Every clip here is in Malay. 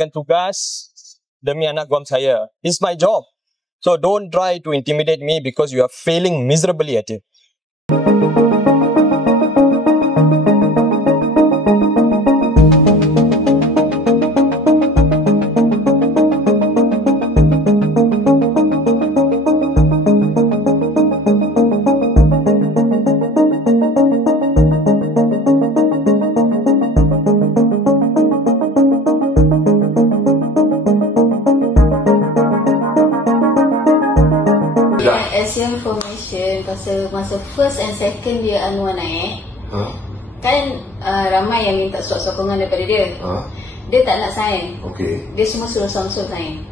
menyelesaikan tugas demi anak guam saya. It's my job. So don't try to intimidate me because you are failing miserably at it. As your information, pasal masa first and second year Anwar naik, kan ramai yang minta sokongan daripada dia. Dia tak nak sign. Okay. Dia semua suruh Samsul sign.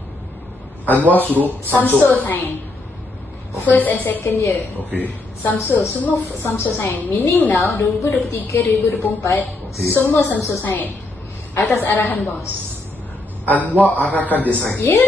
Anwar suruh Samsul sign. First and second year. Okay. Samsul, semua Samsul sign. Meaning now 2023, 2024, semua Samsul sign atas arahan bos. Anwar arahkan dia sign. Ya.